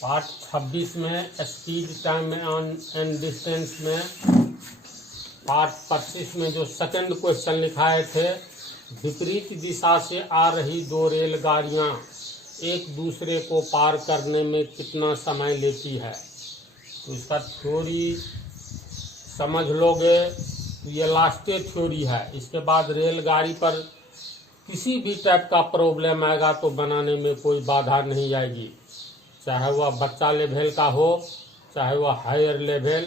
Part 26 में speed, time and distance में, part 25 में जो सेकंड क्वेश्चन लिखाए थे, विपरीत दिशा से आ रही दो रेलगाड़ियां एक दूसरे को पार करने में कितना समय लेती है। तो इसका थ्योरी समझ लोगे तो ये लास्ट थ्योरी है। इसके बाद रेलगाड़ी पर किसी भी टाइप का प्रॉब्लम आएगा तो बनाने में कोई बाधा नहीं आएगी, चाहे वह बच्चा लेवल का हो, चाहे वह हायर लेवल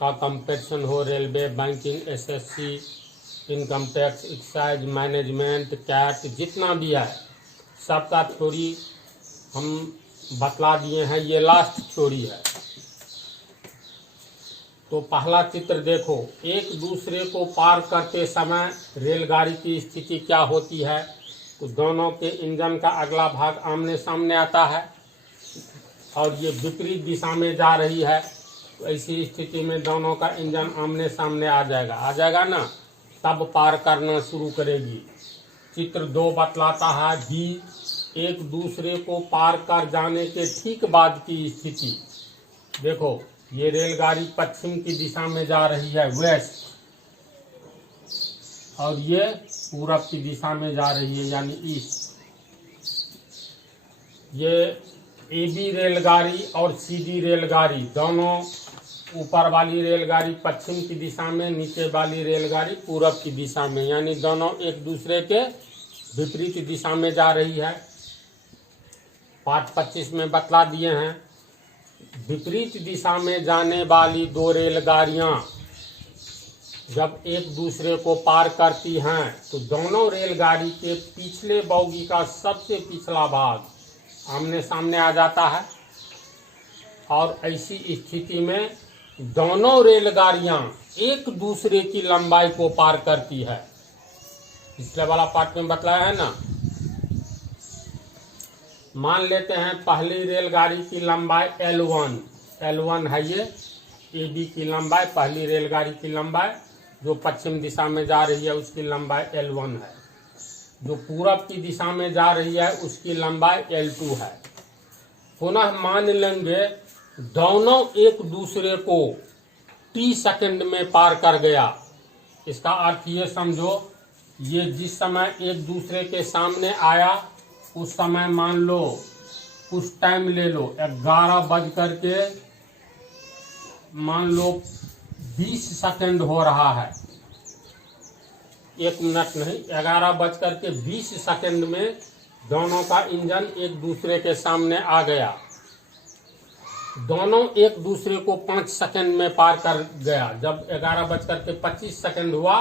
का कंपटीशन हो, railway, banking, SSC, income tax, excise, management, CAT, जितना भी है सबका थ्योरी हम बतला दिए हैं। ये लास्ट थ्योरी है। तो पहला चित्र देखो, एक दूसरे को पार करते समय रेलगाड़ी की स्थिति क्या होती है। तो दोनों के इंजन का अगला भाग आमने सामने आता है और ये विपरीत दिशा में जा रही है। तो ऐसी स्थिति में दोनों का इंजन आमने सामने आ जाएगा ना, तब पार करना शुरू करेगी। चित्र 2 बतलाता है भी एक दूसरे को पार कर जाने के ठीक बाद की स्थिति। देखो, ये रेलगाड़ी पश्चिम की दिशा में जा रही है, वेस्ट, और ये पूरब की दिशा में जा रही है, यानी ईस्ट। ये एबी रेलगाड़ी और सीडी रेलगाड़ी दोनों, ऊपर वाली रेलगाड़ी पश्चिम की दिशा में, नीचे वाली रेलगाड़ी पूरब की दिशा में, यानी दोनों एक दूसरे के विपरीत दिशा में जा रही है। पार्ट 25 में बतला दिए हैं, विपरीत दिशा में जाने वाली दो रेलगाड़ियां जब एक दूसरे को पार करती हैं तो दोनों रेलगाड़ी के पिछले बोगी का सबसे पिछला भाग आमने सामने आ जाता है और ऐसी स्थिति में दोनों रेलगाड़ियां एक दूसरे की लंबाई को पार करती है। पिछले वाला पार्ट में बतलाया है ना। मान लेते हैं पहली रेलगाड़ी की लंबाई L1 है, ये AB की लंबाई, पहली रेलगाड़ी की लंबाई जो पश्चिम दिशा में जा रही है उसकी लंबाई L1 है। जो पूरब की दिशा में जा रही है उसकी लंबाई L2 है। पुनः मान लेंगे दोनों एक दूसरे को T सेकंड में पार कर गया। इसका अर्थ ये समझो, ये जिस समय एक दूसरे के सामने आया उस समय मान लो, कुछ टाइम ले लो, 11 बज करके मान लो 20 सेकंड हो रहा है, 1 मिनट नहीं, 11 बज करके 20 सेकंड में दोनों का इंजन एक दूसरे के सामने आ गया। दोनों एक दूसरे को 5 सेकंड में पार कर गया। जब 11 बज करके 25 सेकंड हुआ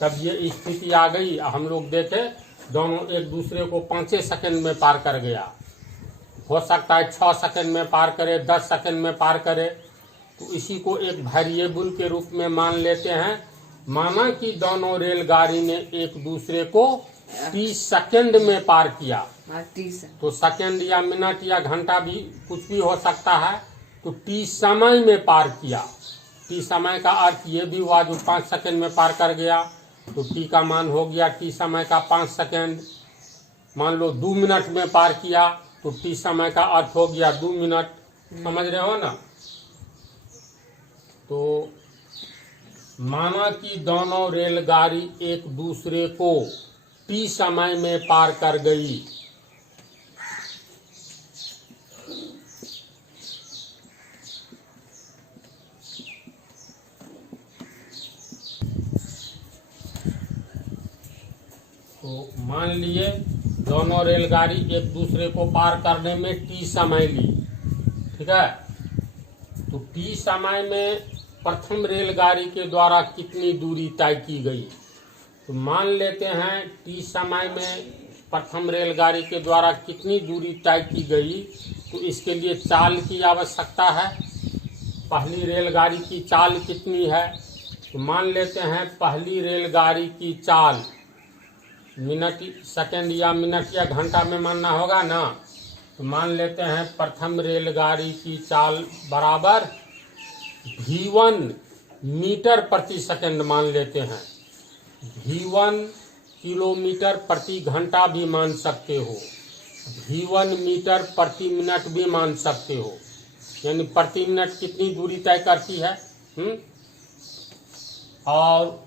तब ये स्थिति आ गई। हम लोग देखे दोनों एक दूसरे को 5 सेकंड में पार कर गया। हो सकता है 6 सेकंड में पार करे, 10 सेकंड में पार करे। तो इसी को एक वेरिएबल के रूप में मान लेते हैं। माना कि दोनों रेलगाड़ी ने एक दूसरे को 30 सेकंड में पार किया। तो सेकंड या मिनट या घंटा भी कुछ भी हो सकता है। तो 30 समय में पार किया। 30 समय का अर्थ ये भी हुआ जो 5 सेकंड में पार कर गया। तो टी का मान हो गया टी समय का 5 सेकंड। मान लो 2 मिनट में पार किया तो टी समय का अर्थ हो गया 2 मिनट। समझ रहे हो ना। तो माना कि दोनों रेलगाड़ी एक दूसरे को टी समय में पार कर गई। तो मान लिए दोनों रेलगाड़ी एक दूसरे को पार करने में टी समय ली, ठीक है। तो टी समय में प्रथम रेलगाड़ी के द्वारा कितनी दूरी तय की गई। तो मान लेते हैं टी समय में प्रथम रेलगाड़ी के द्वारा कितनी दूरी तय की गई। तो इसके लिए चाल की आवश्यकता है। पहली रेलगाड़ी की चाल कितनी है। तो मान लेते हैं पहली रेलगाड़ी की चाल मिनट, सेकंड या मिनट या घंटा में मानना होगा ना। तो मान लेते हैं प्रथम रेलगाड़ी की चाल बराबर V1 मीटर प्रति सेकंड मान लेते हैं। V1 किलोमीटर प्रति घंटा भी मान सकते हो। v1 मीटर प्रति मिनट भी मान सकते हो, यानी प्रति मिनट कितनी दूरी तय करती है। और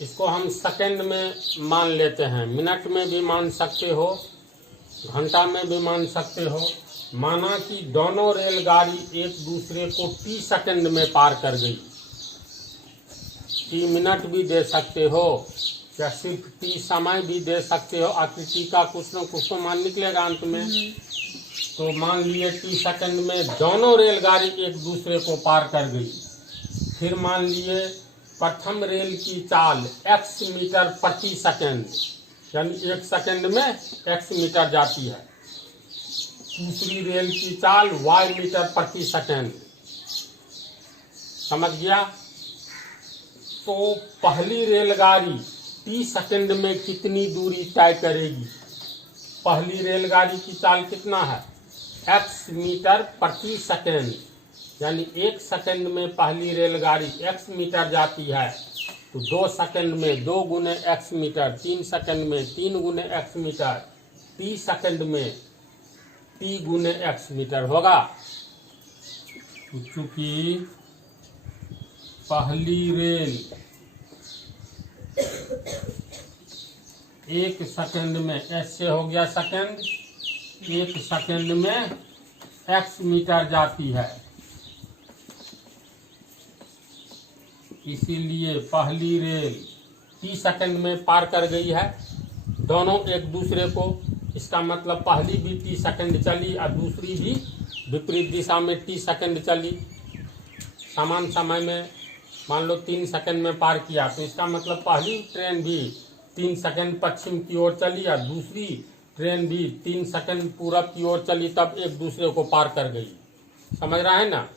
इसको हम सेकंड में मान लेते हैं, मिनट में भी मान सकते हो, घंटा में भी मान सकते हो। माना कि दोनों रेलगाड़ी एक दूसरे को टी सेकंड में पार कर गई, टी मिनट भी दे सकते हो या सिर्फ टी समय भी दे सकते हो, आखिर टी का कुछ न कुछ तो मान निकलेगा अंत में। तो मान लिए टी सेकंड में दोनों रेलगाड़ी एक दूसरे को पार कर गई। फिर मान लिए प्रथम रेल की चाल x मीटर प्रति सेकंड, यानी एक सेकंड में x मीटर जाती है। दूसरी रेल की चाल y मीटर प्रति सेकंड। समझ गया। तो पहली रेलगाड़ी t सेकंड में कितनी दूरी तय करेगी। पहली रेलगाड़ी की चाल कितना है, x मीटर प्रति सेकंड, यानी एक सेकंड में पहली रेलगाड़ी x मीटर जाती है। तो 2 सेकंड में 2 गुने x मीटर, 3 सेकंड में 3 गुने x मीटर, 30 सेकंड में t गुने x मीटर होगा। तो चूंकि पहली रेल एक सेकंड में, s से हो गया सेकंड, एक सेकंड में x मीटर जाती है, इसीलिए पहली रेल टी सेकंड में पार कर गई है दोनों एक दूसरे को। इसका मतलब पहली भी टी सेकंड चली और दूसरी भी विपरीत दिशा में टी सेकंड चली। समान समय में मान लो 3 सेकंड में पार किया, तो इसका मतलब पहली ट्रेन भी 3 सेकंड पश्चिम की ओर चली और दूसरी ट्रेन भी 3 सेकंड पूरब की ओर चली, तब एक दूसरे को पार कर गई। समझ रहा है ना।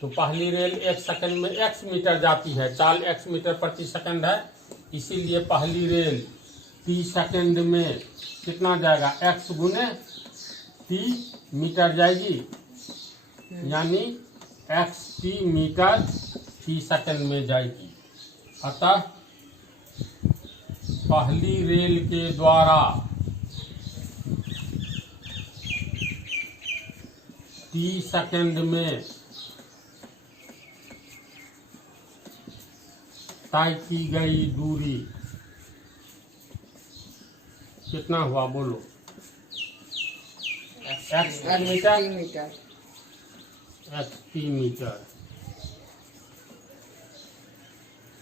तो पहली रेल एक सेकंड में x मीटर जाती है, चाल x मीटर प्रति सेकंड है, इसीलिए पहली रेल t सेकंड में कितना जाएगा, x गुने t मीटर जाएगी, यानी xt मीटर t सेकंड में जाएगी। अतः पहली रेल के द्वारा t सेकंड में तय की गई दूरी कितना हुआ, बोलो। x metre, xt metre.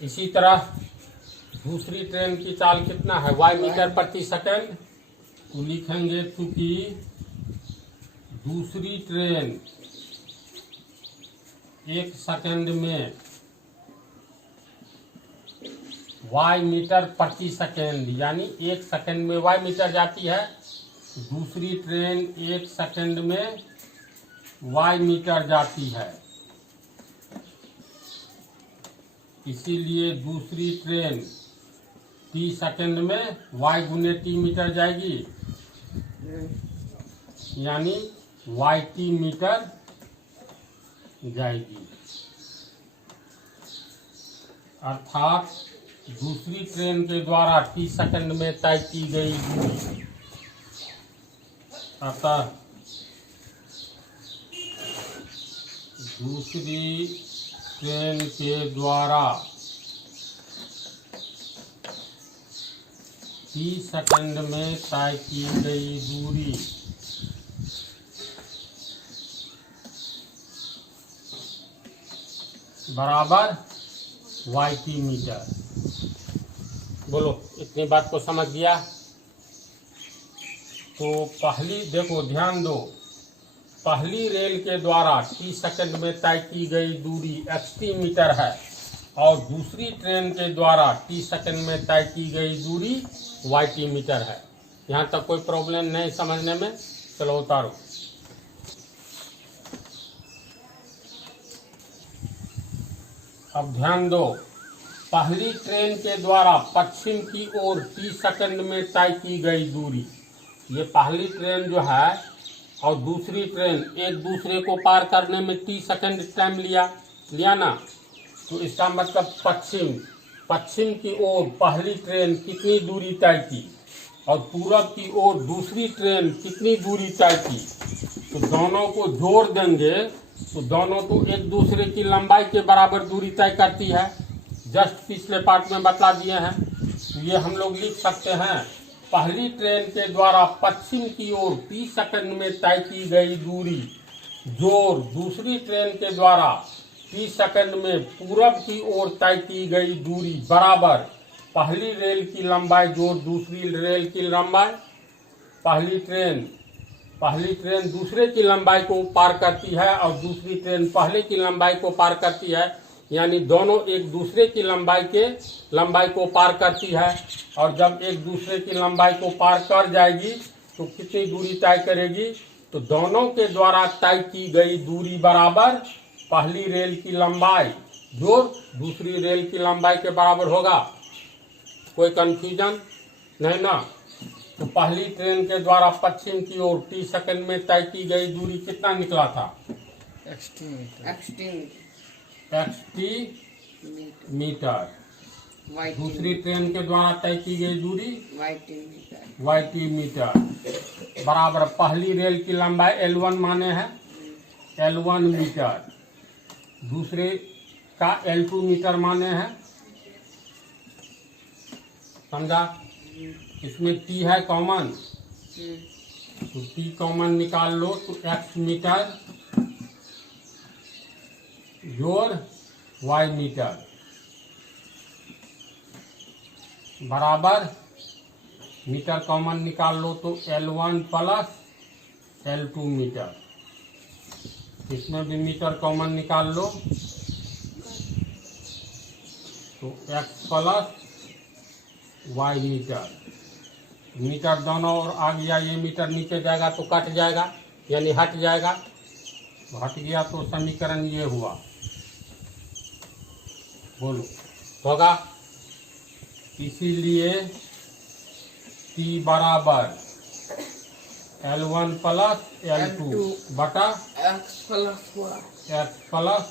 इसी तरह दूसरी ट्रेन की चाल कितना है, y मीटर प्रति सेकंड। तो लिखेंगे क्योंकि दूसरी ट्रेन एक सेकंड में y मीटर प्रति सेकंड, यानी एक सेकंड में y मीटर जाती है, दूसरी ट्रेन एक सेकंड में y मीटर जाती है, इसीलिए दूसरी ट्रेन t सेकंड में y गुने t मीटर जाएगी, यानी yt मीटर जाएगी। अर्थात दूसरी ट्रेन के द्वारा t सेकंड में तय की गई दूरी, अतः दूसरी ट्रेन के द्वारा t सेकंड में तय की गई दूरी बराबर yt मीटर। बोलो, इतनी बात को समझ गया। तो पहली, देखो ध्यान दो, पहली रेल के द्वारा t सेकंड में तय की गई दूरी xt मीटर है और दूसरी ट्रेन के द्वारा t सेकंड में तय की गई दूरी yt मीटर है। यहाँ तक कोई प्रॉब्लम नहीं समझने में। चलो उतारो। अब ध्यान दो, पहली ट्रेन के द्वारा पश्चिम की ओर t सेकंड में तय की गई दूरी, ये पहली ट्रेन जो है और दूसरी ट्रेन एक दूसरे को पार करने में 30 सेकंड टाइम लिया ना, तो इसका मतलब पश्चिम की ओर पहली ट्रेन कितनी दूरी तय की और पूरब की ओर दूसरी ट्रेन कितनी दूरी तय की। तो दोनों को जोड़ देंगे तो दोनों तो एक दूसरे की लंबाई के बराबर दूरी तय करती है, जस्ट पिछले पार्ट में बता दिए हैं। तो ये हम लोग लिख सकते हैं, पहली ट्रेन के द्वारा पश्चिम की ओर 30 सेकंड में तय की गई दूरी जोड़ दूसरी ट्रेन के द्वारा 30 सेकंड में पूरब की ओर तय की गई दूरी बराबर पहली रेल की लंबाई जोड़ दूसरी रेल की लंबाई। पहली ट्रेन दूसरे की लंबाई को पार करती है और दूसरी ट्रेन पहले की लंबाई को पार करती है, यानी दोनों एक दूसरे की लंबाई को पार करती है। और जब एक दूसरे की लंबाई को पार कर जाएगी तो कितनी दूरी तय करेगी, तो दोनों के द्वारा तय की गई दूरी बराबर पहली रेल की लंबाई जोड़ दूसरी रेल की लंबाई के बराबर होगा। कोई कंफ्यूजन नहीं ना। तो पहली ट्रेन के द्वारा पश्चिम की ओर 30 सेकंड में तय की गई दूरी कितना निकला था? 60 मीटर। दूसरी ट्रेन के द्वारा तय की गई दूरी 80 मीटर बराबर पहली रेल की लंबाई L1 माने हैं L1 मीटर, दूसरे का L2 मीटर माने हैं। समझा? इसमें T है कॉमन, तो T कॉमन निकाल लो तो X मीटर जोड़ Y मीटर बराबर मीटर कॉमन निकाल लो तो L1 प्लस L2 मीटर। इसमें भी मीटर कॉमन निकाल लो तो X plus Y metre. Metre दोनों ओर आ गया, ये मीटर नीचे जाएगा तो कट जाएगा यानी हट जाएगा, हट गया तो समीकरण ये हुआ। बोलो होगा। इसीलिए T बराबर L1 प्लस L2 बटा X प्लस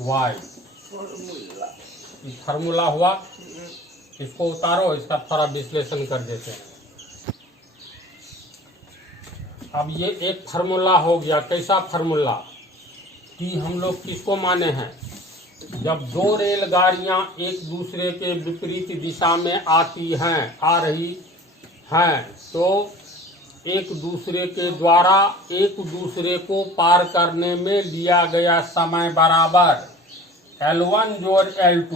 Y फार्मूला हुआ। इसको उतारो, इसका थोड़ा विश्लेषण कर देते हैं। अब ये एक फार्मूला हो गया। कैसा फार्मूला? T हम लोग किसको माने हैं? जब दो रेलगाड़ियां एक दूसरे के विपरीत दिशा में आ रही हैं तो एक दूसरे के द्वारा एक दूसरे को पार करने में लिया गया समय बराबर L1 जोड़ L2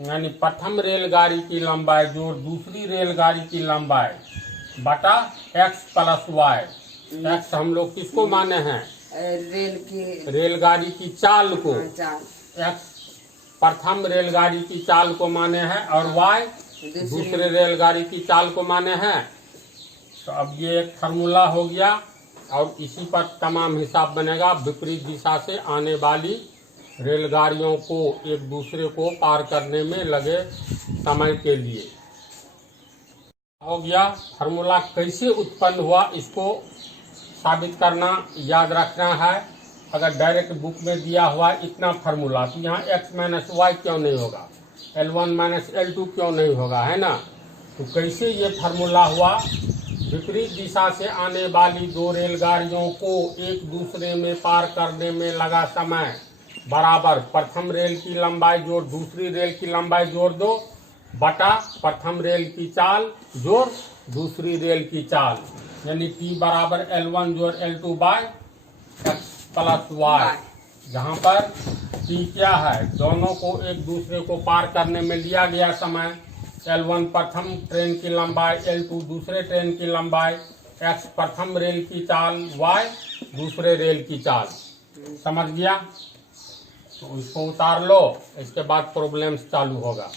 यानी प्रथम रेलगाड़ी की लंबाई जोड़ दूसरी रेलगाड़ी की लंबाई बटा X प्लस Y। X हम लोग किसको माने हैं? रेलगाड़ी की चाल को। X प्रथम रेलगाड़ी की चाल को माने हैं और Y दूसरे रेलगाड़ी की चाल को माने हैं। तो अब ये एक फार्मूला हो गया और इसी पर तमाम हिसाब बनेगा। विपरीत दिशा से आने वाली रेलगाड़ियों को एक दूसरे को पार करने में लगे समय के लिए हो गया। फार्मूला कैसे उत्पन्न हुआ इसको साबित करना याद रखना है। अगर डायरेक्ट बुक में दिया हुआ इतना फार्मूला तो यहाँ x माइनस वाई क्यों नहीं होगा, L1 माइनस L2 क्यों नहीं होगा, है ना। तो कैसे ये फार्मूला हुआ? विपरीत दिशा से आने वाली दो रेलगाड़ियों को एक दूसरे में पार करने में लगा समय बराबर प्रथम रेल की लंबाई जोड़ दूसरी रेल की लंबाई जोड़ दो बटा प्रथम रेल की चाल जोड़ दूसरी रेल की चाल, यानी T बराबर L1 जोड़ L2 bye X plus Y। जहाँ पर T क्या है? दोनों को एक दूसरे को पार करने में लिया गया समय। L1 प्रथम ट्रेन की लंबाई, L2 दूसरे ट्रेन की लंबाई, X प्रथम रेल की चाल, Y दूसरे रेल की चाल। समझ गया? तो इसको उतार लो, इसके बाद प्रॉब्लम्स चालू होगा।